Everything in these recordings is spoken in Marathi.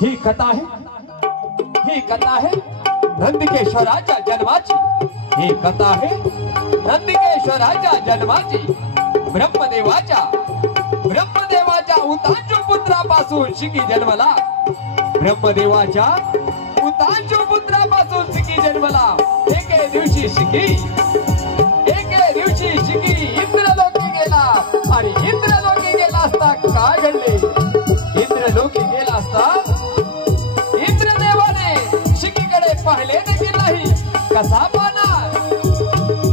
ही कथा आहे नंदिकेश्वराच्या जन्माची। ही कथा आहे नंदिकेश्वराच्या जन्माची। ब्रह्मदेवाच्या उतांचू पुत्रापासून शिकी जन्मला। ब्रह्मदेवाच्या उतांचू पुत्रापासून शिकी जन्मला। एके दिवशी शिकी इंद्रलोकी गेला। आणि इंद्रलोकी गेला असता काय घडले? इंद्रलोकी गेला असता इंद्रदेवाने शिकीकडे पाहिले देखील नाही। कसा पाहणार?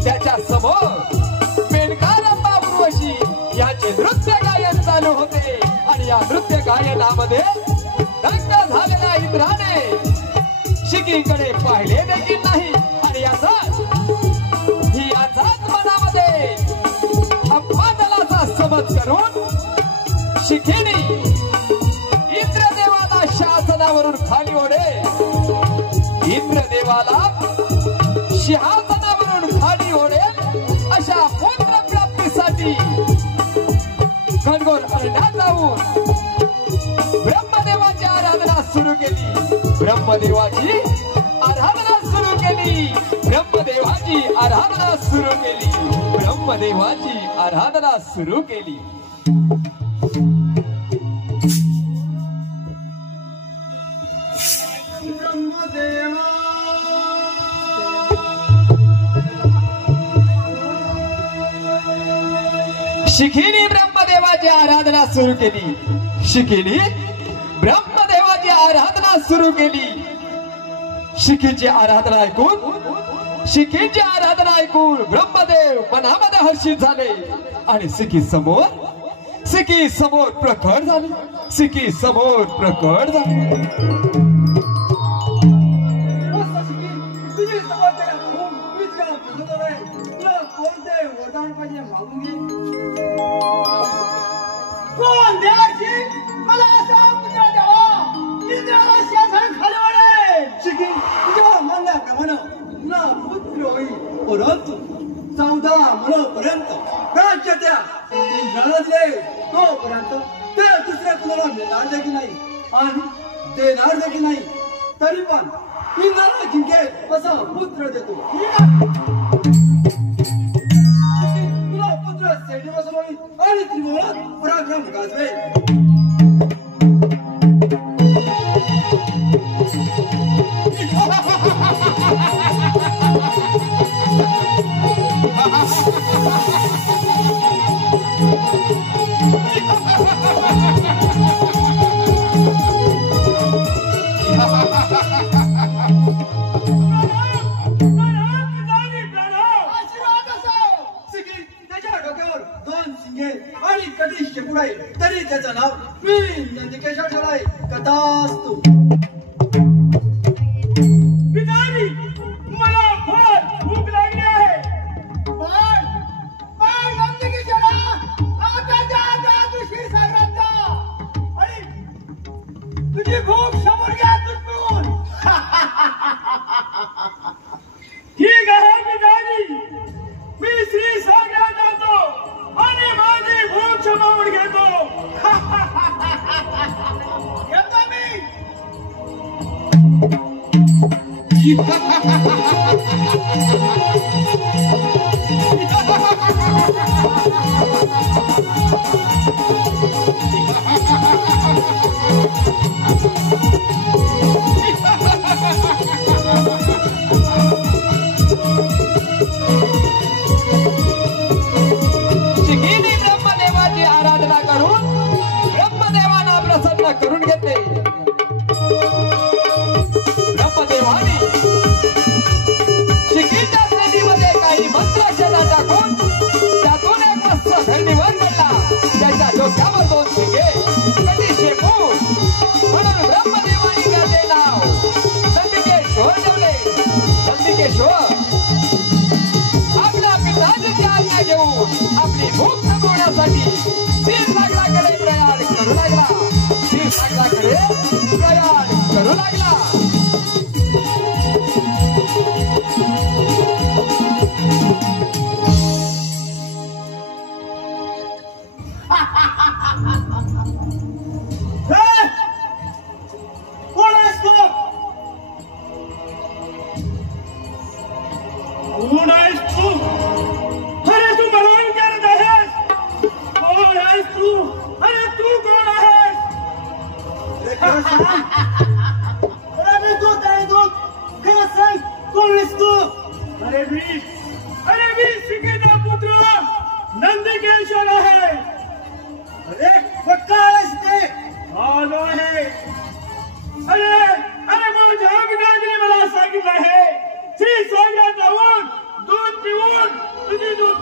त्याच्या समोर मेनका रंभा उर्वशी याचे नृत्य गायन चालू होते। आणि या नृत्य गायनामध्ये दंग झालेल्या इंद्राने शिकीकडे पाहिले देखील नाही। आणि याचाच मनामध्ये अपमानाचा समज करून शिकीने इंद्रदेवाला शासनावरून खाली ओढे। इंद्रदेवाला सिंहासनावरून खाली ओढेल अशा पुत्र प्राप्तीसाठी घनघोर अरण्यात जाऊन ब्रह्मदेवाची आराधना सुरू केली। ब्रह्मदेवाची आराधना सुरू केली। शिखीने ब्रह्मदेवाची आराधना सुरू केली। शिखीची आराधना ऐकून ब्रह्मदेव मनामध्ये हर्षित झाले। आणि शिखी समोर प्रकट झाले। परंतु 14 मनोपर्यंत राज्य त्या इंद्राला दिले। तोपर्यंत ते दुसऱ्या कुणाला मिळणार देखील नाही आणि देणार देखील नाही। तरी पण इंद्राला जिंकेल असा पुत्र देतो। तुला पुत्र सेठी बसवली आणि त्रिभुवनात पराक्रम गाजवेल। आणि कधी शेपुडाई तरी त्याचं नाव मी नंदिकेश्वर ठेवलाय। कथास्तु। पिताजी मला फार भूक लागली आहे। पण नंदिकेश्वरा आता जा तुझी सागरांचा आणि तुझी भूक समोर घ्या तुटून। ठीक आहे पिताजी, मी श्री सागरात जातो आणि माझी भूक समोर घेतो। येतो मी। शिखीने ब्रह्मदेवाची आराधना करून ब्रह्मदेवाला प्रसन्न करून घेतले। ब्रह्मदेवाने शिखीच्या श्रेणीमध्ये काही मंत्राक्षरा टाकून त्यातून एक मस्त धरणीवर पडला। त्याच्या डोक्यावर 2 शिंगे कधी शेपूट म्हणून ब्रह्मदेवाने त्याचे नाव नंदिकेश्वर ठेवले। नंदिकेश्वर आपल्या पिताजीची आज्ञा घेऊन आपली भूक थांबवण्यासाठी श्रीसागराकडे प्रयाण करू लागला। अरे मी दूध आहे दूध खरं सांग कोण आहेस तू अरे मी सिकेचा पुत्र नंदिकेश्वर आहे. अरे मग काय आहेस ते आलो आहे. अरे माझ्या पिताजीने मला सांगितलं आहे श्री सागरात जाऊन दूध पिऊन तुझी दूध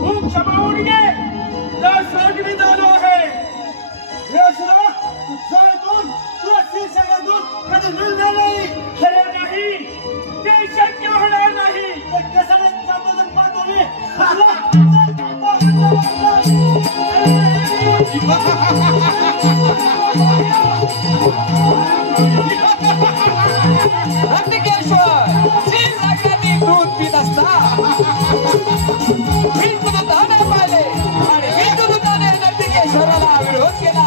खूप क्षमावून घे तर सागरीत आलो आहे. यशोदा तू जायतून तुला शिरसागर दूध कधी मिळणार नाही. खरे नाही ते शक्य होणार नाही. तर कसं नाही चालतं पाहतो मी नंदिकेश्वर क्षीरसागरातील दूध पित असता विष्णुदूताने पाहिले आणि विष्णुदूताने नंदिकेश्वराला विरोध केला.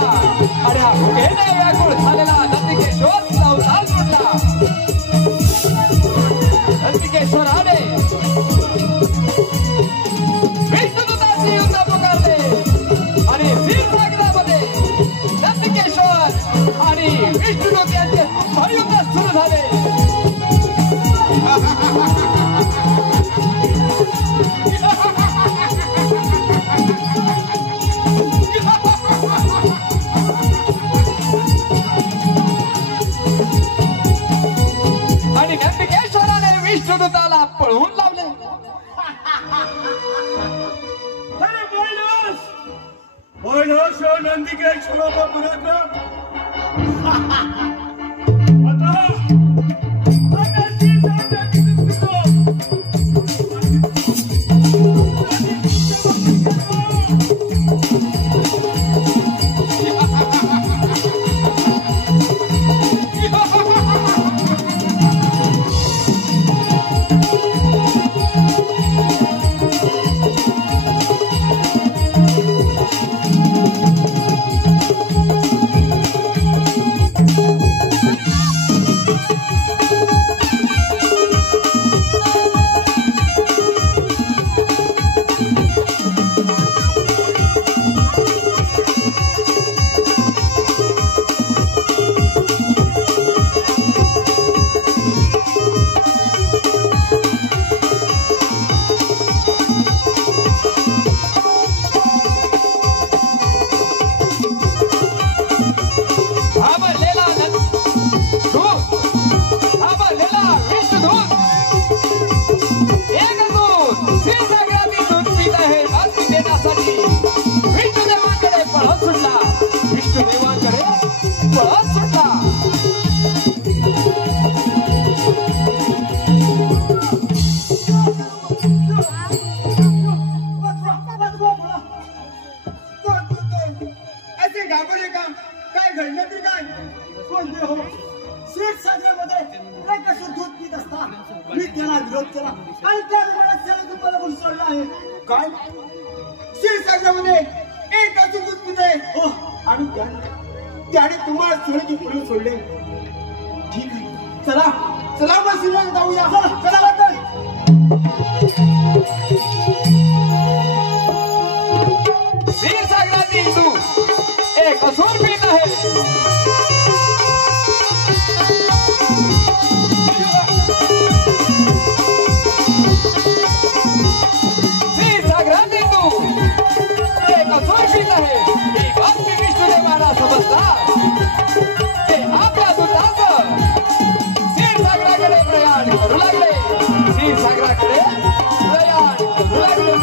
आणि हा भुकेने व्याकुळ झालेला नंदिकेश्वर चौथाल सुटला. नंदिकेश्वराने विष्णुदूताशी युद्ध पुकारले आणि क्षीरसागरामध्ये नंदिकेश्वर आणि विष्णुदूत यांचे युद्ध सुरू झाले. आणि नंदिकेश्वराने विष्णुदूताला पळवून लावले. अरे बैलास नंदिकेश्वराचा पराक्रम आता श्रीसागराची मी त्याला विरोध केला आणि त्यावेळेला त्याला तुम्हाला कोण सोडलं आहे काय क्षीरसागरामध्ये एक अजून दूध पिते हो आणि त्याने तुम्हाला सोडण्याची पुढे सोडले. ठीक आहे चला चला मग श्रीराम जाऊया. चला क्षीरसागरातील दूध एक असून पीत आहे. ही बातमी विष्णुदेवाला समजतात ते आपल्या दूताचं क्षीरसागराकडे प्रयाण करू लागले. क्षीरसागराकडे प्रयाण करू लागले.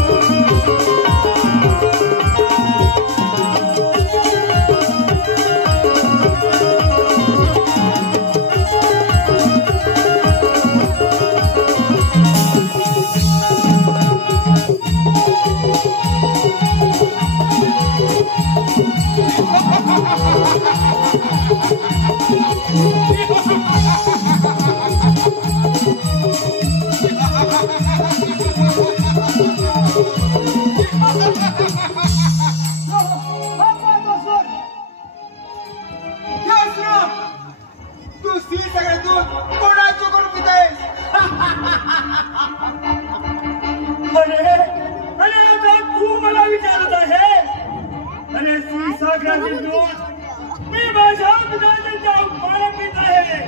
मी माझ्या अपघाताच्या पाण्या पित आहे.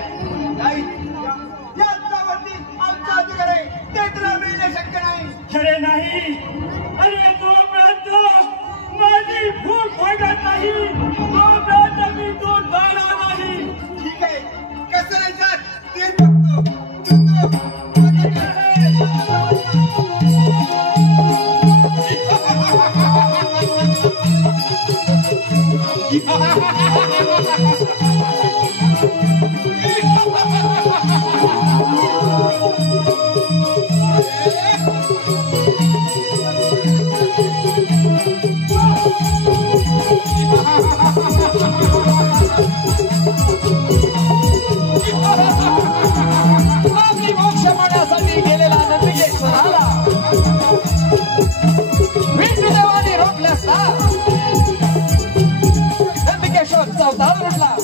नाही याच्यावरती आमचा अधिकार आहे ते तुला मिळणे शक्य नाही. खरे नाही. अरे तोपर्यंत माझी भूक भागत नाही तोपर्यंत मी तो जाणार नाही. ठीक आहे कसं नाही जात ते बघतो. आपली मोक्ष मिळण्यासाठी गेलेला नंदिकेश्वराला विष्णुदेवाने रोखले असता नंदिकेश्वर चौथावर उठला.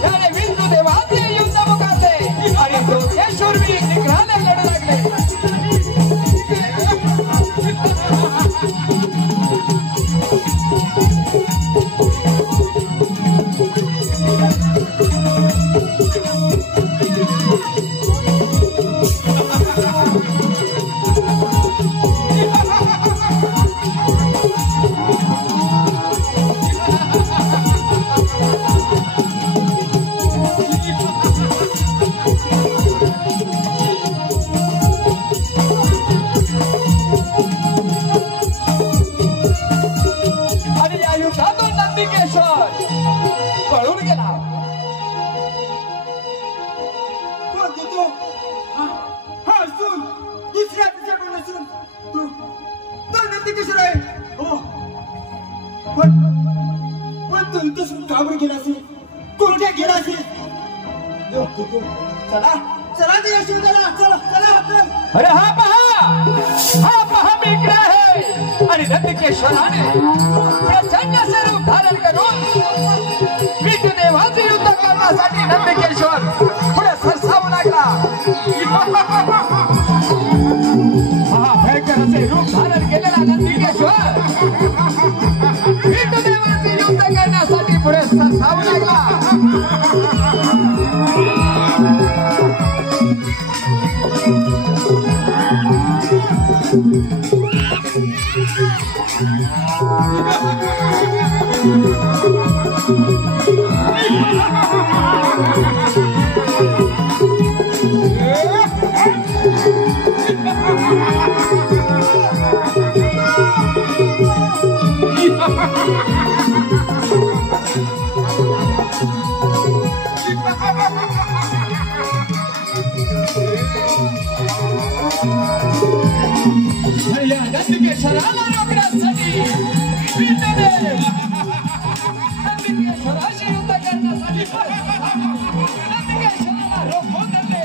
त्याने विष्णुदेवाचे युद्ध मुखाचे आणि दोघे शूरवीर निग्रहाने लढू लागले. आणि या युद्धातून नंदिकेश्वर पळून गेला. कोण तू? हा सून दुसऱ्या तिच्याकडून नसून तू तो नंदिकेश्वर आहे. हो पण तू इथं काबर गेला असेल कोणत्या गेला असेल. चला चला ते यशोदाला चला चला आपण. अरे हा पहा मी इकडे आहे. आणि नंदिकेश्वराने प्रचंड स्वरूप धारण करून विष्णुदेवाचे युद्ध करण्यासाठी नंदिकेश्वर पुढे सरसावू लागला. हा भयंकर असे रूप धारण केलेला नंदिकेश्वर विष्णुदेवाचे युद्ध करण्यासाठी पुढे सरसावू लागला. नंदिकेश्वराला रोखण्यासाठी नंदिकेश्वराशी युद्ध करण्यासाठी नंदिकेश्वराला रोखून धरले.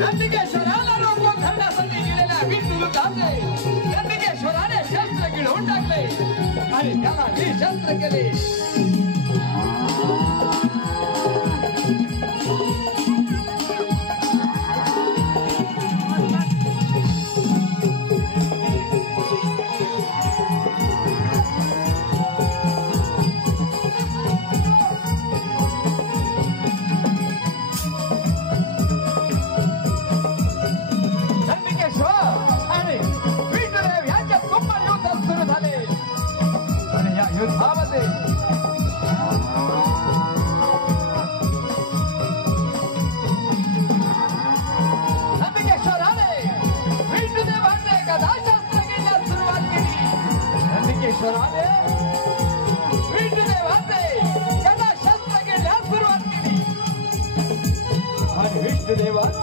नंदिकेश्वराला रोखून धरण्यासाठी गेलेल्या विष्णुदूताचे नंदिकेश्वराने शस्त्र गिळून टाकले आणि त्याला निशस्त्र केले. युद्धामध्ये धन्यवाद.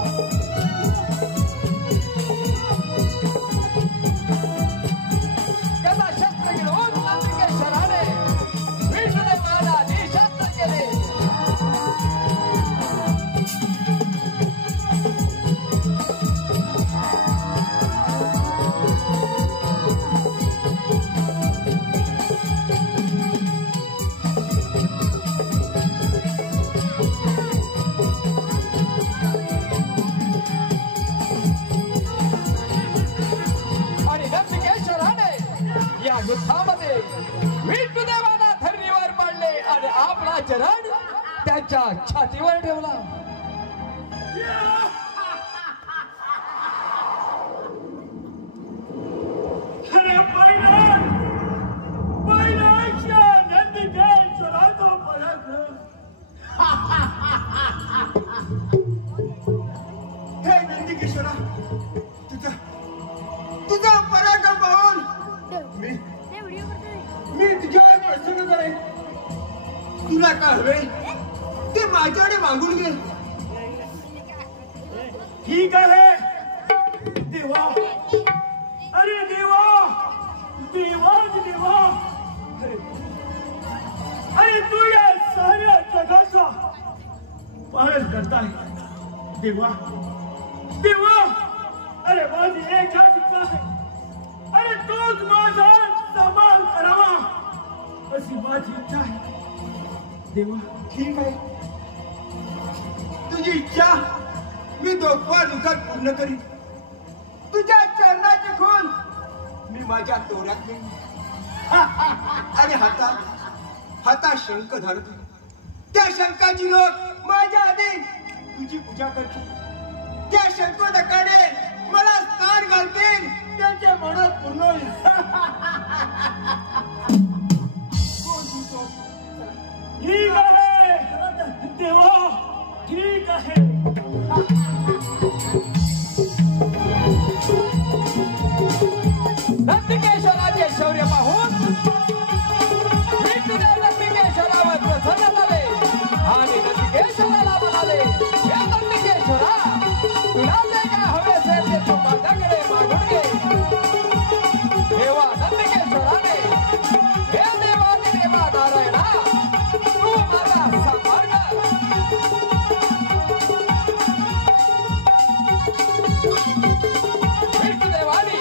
कदा शस्त्र घेऊन नंदिकेश्वराने विष्णुदेवाला निशस्त्र केले. या युद्धामध्ये विष्णुदेवाला धरणीवर पाडले आणि आपला चरण त्याच्या छातीवर ठेवला. अरे पहिल्याच्या नंदिकेश्वराचा पराक्रम. हे नंदिकेश्वरा, तुझा पराक्रम पाहून मी तुझ्यावर प्रसन्न करेन. तुला काय हवे ते माझ्याकडे मागून घे. ठीक आहे देवा. अरे देवा, देवा देवा. अरे तू या साऱ्या जगाचा पालन करताय देवा. देवा, अरे माझी एकाच इच्छा आहे. अरे तोच माझा सांभाळ करावा अशी माझी इच्छा आहे देवा. ठीक आहे, तुझी इच्छा मी दोघा दिवसात पूर्ण करीन. तुझ्या चरणाची खून मी माझ्या तोऱ्यात घेईन आणि हातात शंख धरतो. त्या शंखाची लोक माझ्या आधी तुझी पूजा करतील. त्या शंखोदकाने मला स्नान घालतील. त्यांचे मनोत पूर्ण होईल. ठीक आहे देवा, ठीक आहे. नंदिकेश्वराचे शौर्य पाहून विष्णुदेव नंदिकेश्वरावर प्रसन्न झाले आणि नंदिकेश्वराला म्हणाले, या नंदिकेश्वरा, तुला जे काय हवे असेल ते तू माझ्याकडे मागून घे. देवा नंदिकेश्वराने, हे देवा नारायणा, तू माझा सांभाळ कर. विष्णुदेवानी,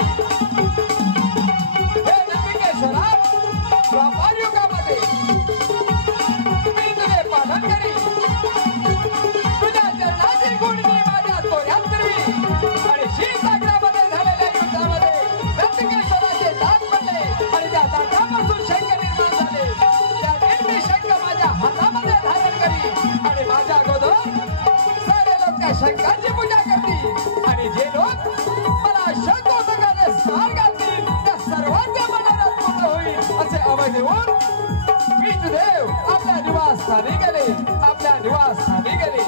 हे नंदिकेश्वरा, व्यापार युगामध्ये मी तुझे पालन करी. तुझ्या चरणाची गुण मी माझ्या तोऱ्यात फिरवी. आणि शीतसागरामध्ये झालेल्या युद्धामध्ये नंदिकेश्वराचे दात पडले आणि त्या दातापासून शंख निर्माण झाले. त्या निर्मी शंख माझ्या हातामध्ये धारण करी आणि माझ्या अगोदर सारे लोक त्या शंखाची पूजा करतील. आणि जे लोक मला शंखोदकाने स्नान घालतील त्या सर्वांच्या मनात पूर्ण होईल असे अभय देऊन विष्णुदेव आपल्या निवासस्थानी गेले. आपल्या निवासस्थानी गेले.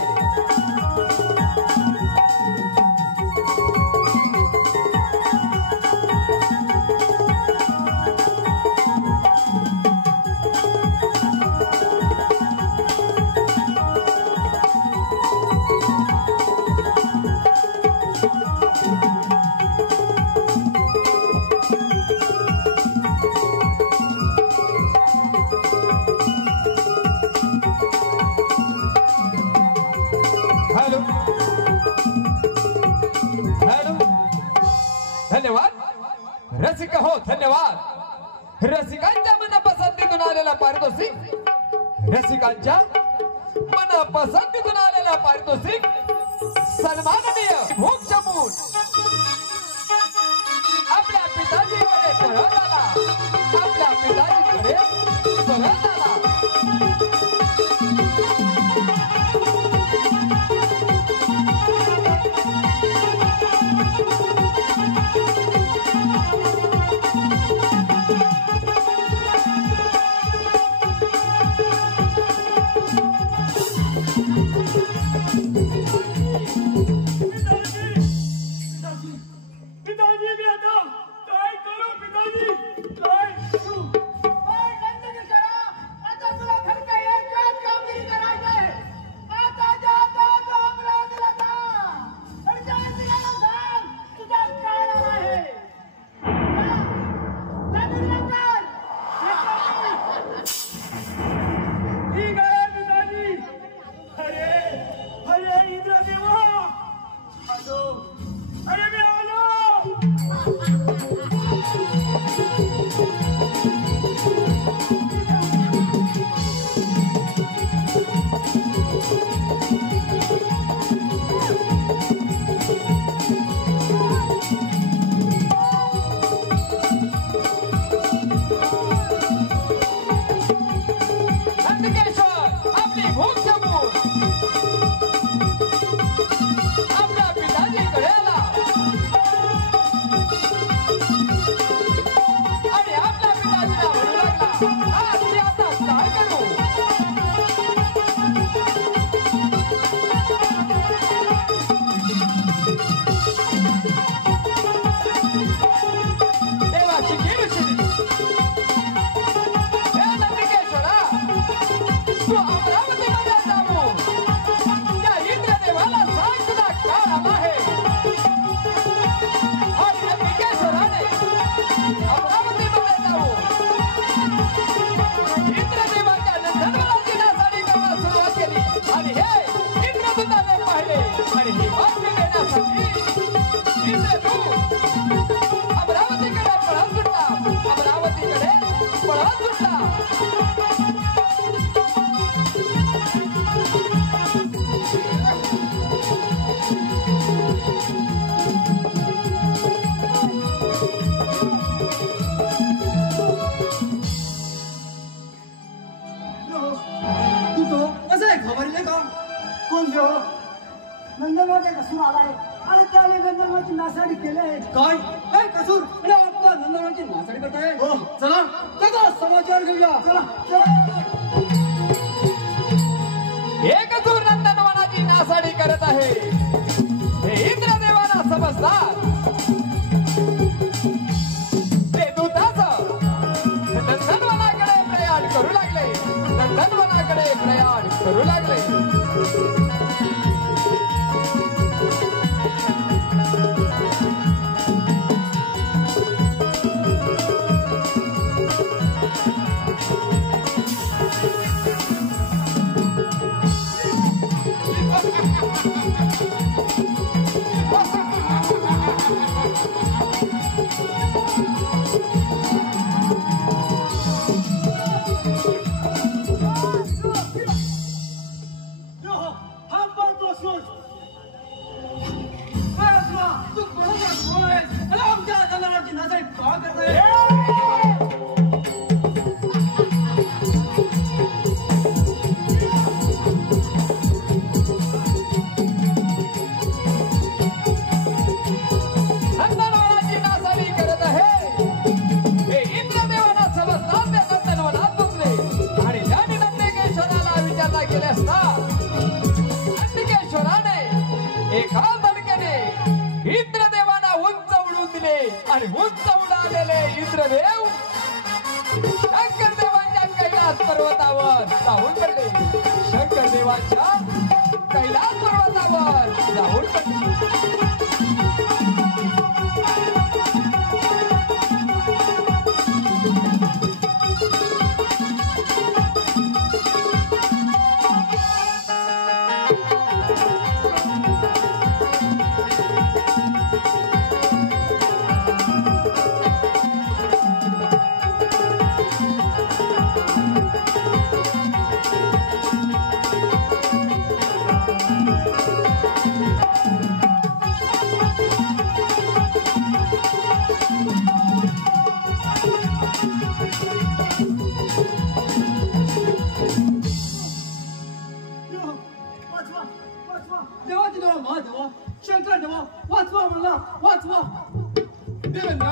हॅलो हॅलो, धन्यवाद रसिक हो, धन्यवाद. रसिकांच्या मनपसंतीतून आलेला पारितोषिक, रसिकांच्या मनपसंतीतून आलेला पारितोषिक सन्माननीय मोक्षमूळ आपल्या पिताजीकडे परत आला. आपल्या पिताजीकडे परत आला. अमरावतीमध्ये जाऊ त्या इंद्रदेवाला सांगता काळ आला आहे आणि अंबिकेश्वराने अमरावतीमध्ये जाऊ इंद्रदेवाच्या नंदनवनाची नासाडी गावात सुरुवात केली आणि हे इंद्रदूताने पाहिले आणि ही बातमी देण्यासाठी इंद्रदूत अमरावतीकडे पळत सुटला अमरावतीकडे पळत सुटला तू तो असं आहे खबरले का कोण देव नंदनवाचे कसूर आलाय आणि त्याने नंदनवाची नासाडी केले काय काय कसूर अरे आपला नंदनवाची नासाडी करताय हो चला त्याचा समाचार घेऊया चला चला एक दूर नंदनवनाची नासाडी करत आहे हे इंद्रदेवाला समजतात ते दूताच नंदनवनाकडे प्रयाण करू लागले नंदनवनाकडे प्रयाण करू लागले हा पण तो सोड तू कोणाचा कोण आहे अरे आमच्या नंदनवाची नासाडी का करताय नंदनवनाची नासाडी करत आहे हे इंद्रदेवाला समजतात ते नंदनवनात घुसले आणि त्याने अंबिकेश्वराला विचारणा केली असता अंबिकेश्वराने एका धडकेने इंद्रदेवाला उंच उडवून दिले आणि उंच उडालेले इंद्रदेव शंकरदेवांच्या कैलास पर्वतावर जाऊन पडले शंकरदेवांच्या कैलास पर्वतावर जाऊन पडले वाचवा वाचवा देवाची देवा मा देवा शंकर देवा वाचवा मला वाचवा देवेंद्र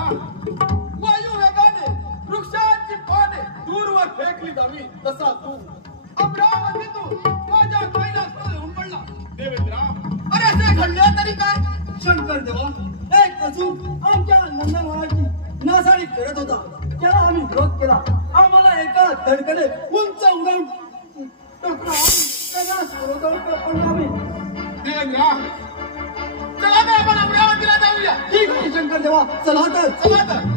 वायू वेगाने वृक्षांची पाने दूरवर फेकली जावी तसा तू अमरावतीतून माझ्या कैलास येऊन पडला देवेंद्र अरे असे घडले तरी काय शंकर देवा एक अजून आमच्या नंदनवनाची नासाडी करत होता त्याला आम्ही विरोध केला आम्हाला एका धडकने उंच उडवून कैलास पर्वतावर पडलो आम्ही देवेंद्र चला तर आपण अमरावतीला जाऊया ठीक आहे शंकर देवा चला तर चला तर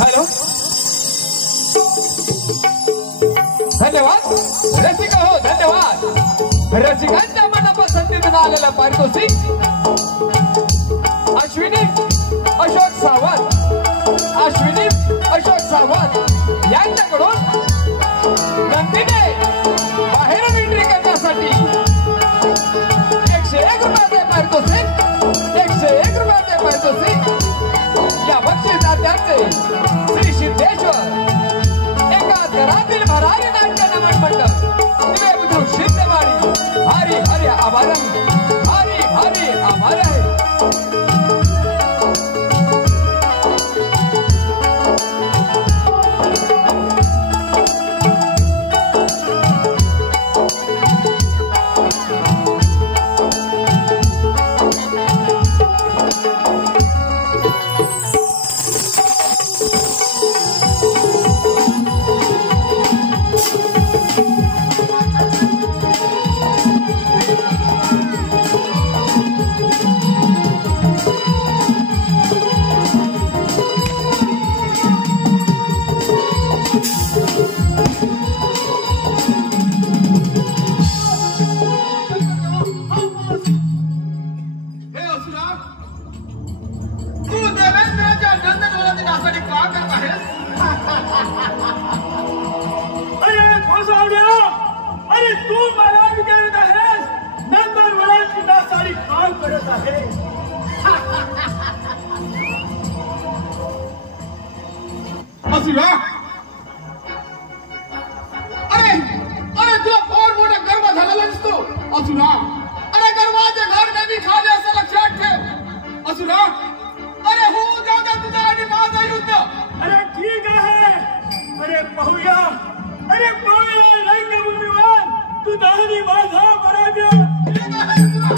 हॅलो धन्यवाद रसिका हो धन्यवाद रसिकांच्या मनापसंतीतून आलेलं पारितोषिक अश्विनी अशोक सावंत अश्विनी अशोक सावंत यांच्याकडून नंदीने बाहेरून एंट्री करण्यासाठी 101 रुपयाचे पारितोषिक 101 रुपयाचे पारितोषिक या बक्षिसदात्यांचे श्री सिद्धेश्वर एका घरातील भरारी नाट्य नमन मंडळ दिवे बुद्रुक सिद्धेवाडी हरी हरी आभार हरी हरी आभार आहे. असुरा अरे अरे तुला फार मोठा गर्व झालेला दिसतो असुरा. अरे गर्वाच्या घर नाही खाले असं लक्षात ठेव असुरा. अरे हो जाऊ द्या तुझा आणि माझा युद्ध. अरे ठीक आहे. अरे पाहूया रंगभूमीवर तुझा आणि माझा पराजय. ठीक आहे असुरा.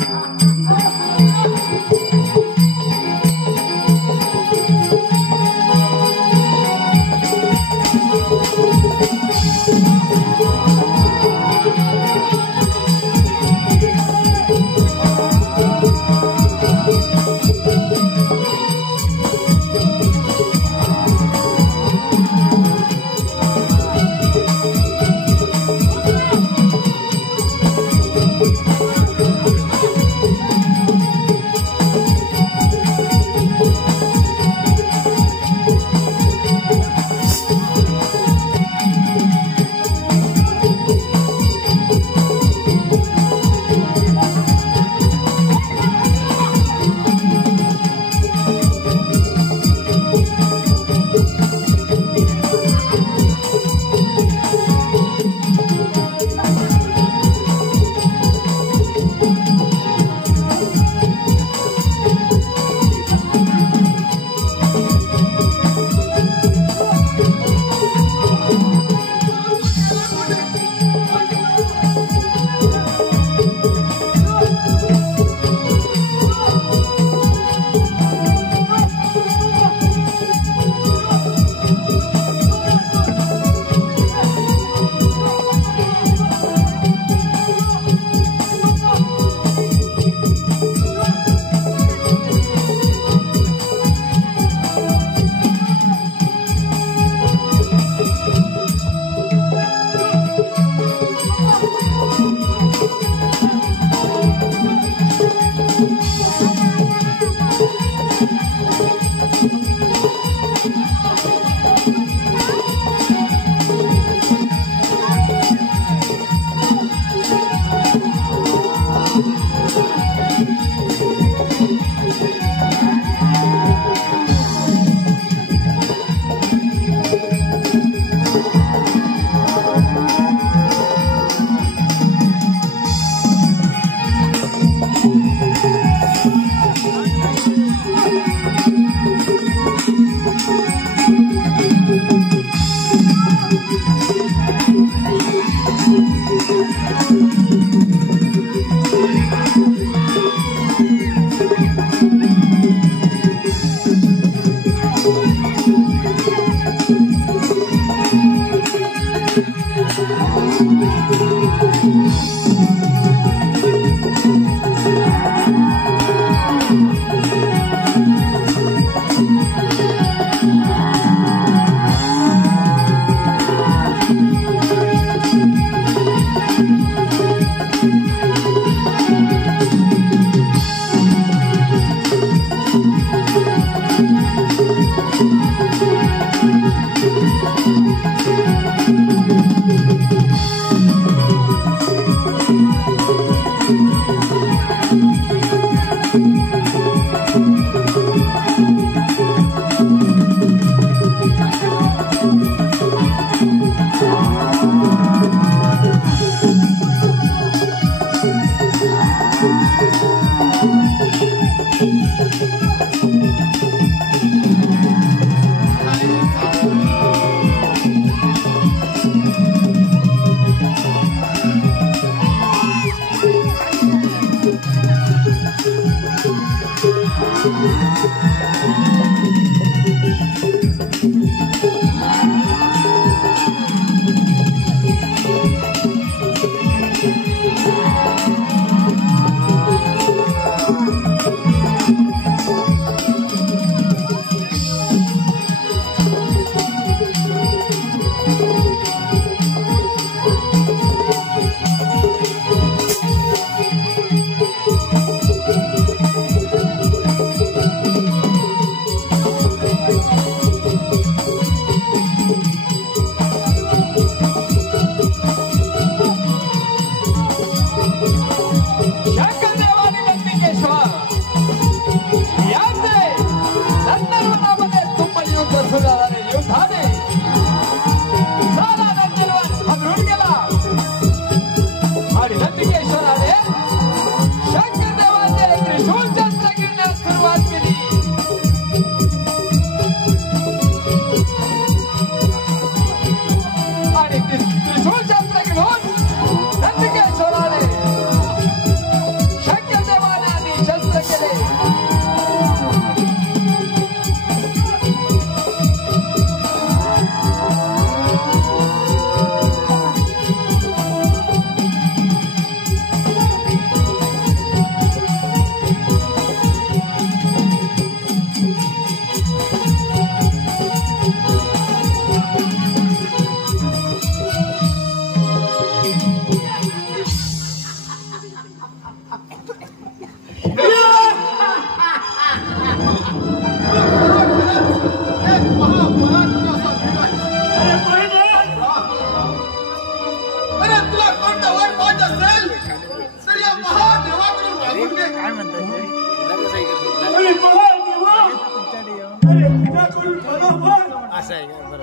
असं आहे का बरोबर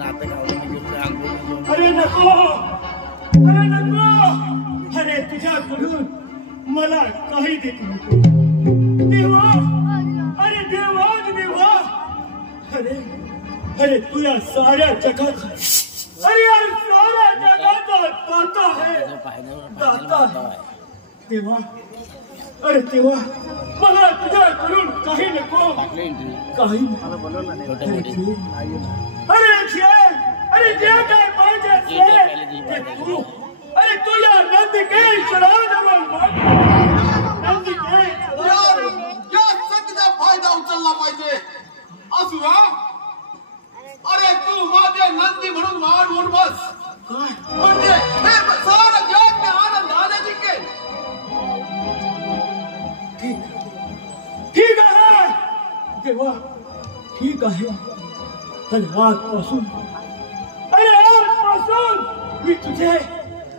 आता गावाला अरे नको, अरे नको, अरे तुझ्याकडून मला काही देत नको देवा, अरे देवा देवा, अरे अरे तू या साऱ्या जगाचा, अरे या साऱ्या जगाचा दाता आहे, दाता देवा, अरे देवा मला तुझ्याकडून काही नको, काही अरे जे काय पाहिजे ते तू, अरे तू या नंदिकेश्वराजवळ माग, नंदिकेश्वर या संधीचा फायदा उचलला पाहिजे असुरा. अरे तू माझे नंदी म्हणून मान उठ बस, म्हणजे हे सारं जग में आनंदाने जिंकेल. ठीक आहे देवा, ठीक आहे. आणि आजपासून मी तुझे,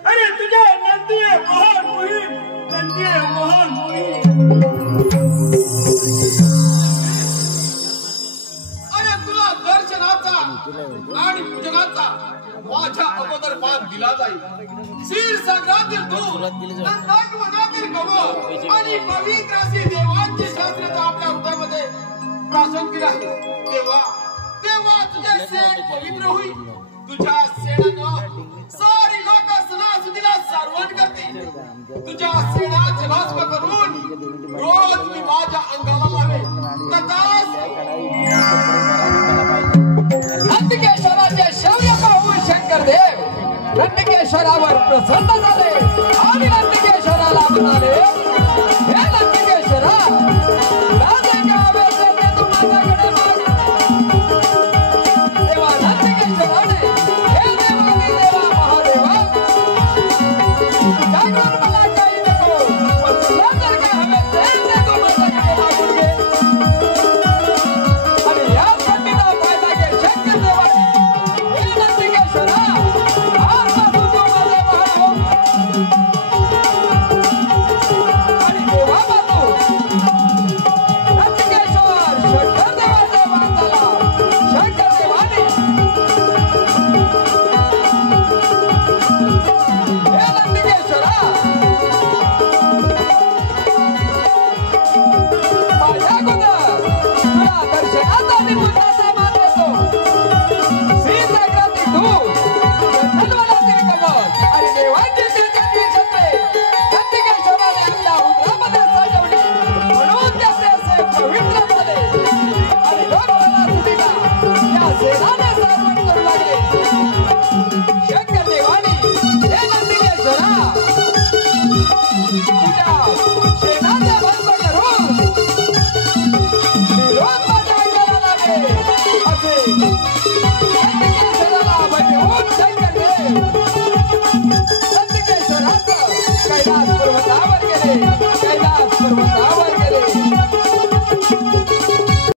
अरे तुझे नंदी महान मोहीम, नंदी महान मोहीम. अरे तुला दर्शनाचा आणि पूजनाचा माझ्या अगोदर मान दिला जाईल. क्षीर सागरातील दूध, नंदनवनातील कमळ आणि पवित्र अशी देवांची शास्त्रता आपल्या हृदयामध्ये प्राशन केली आहे. तेव्हा तेव्हा तुझे सेन पवित्र होईल. तुझ्या सेनानं सारी लोक सणासुदीला सारवण करतील. तुझ्या सेनाचे भस्म करून रोज मी माझ्या अंगाला लावे. तथाच नंदिकेश्वराचे शौर्य पाहून शंकरदेव नंदिकेश्वरावर प्रसन्न झाले आणि नंदिकेश्वराला म्हणाले,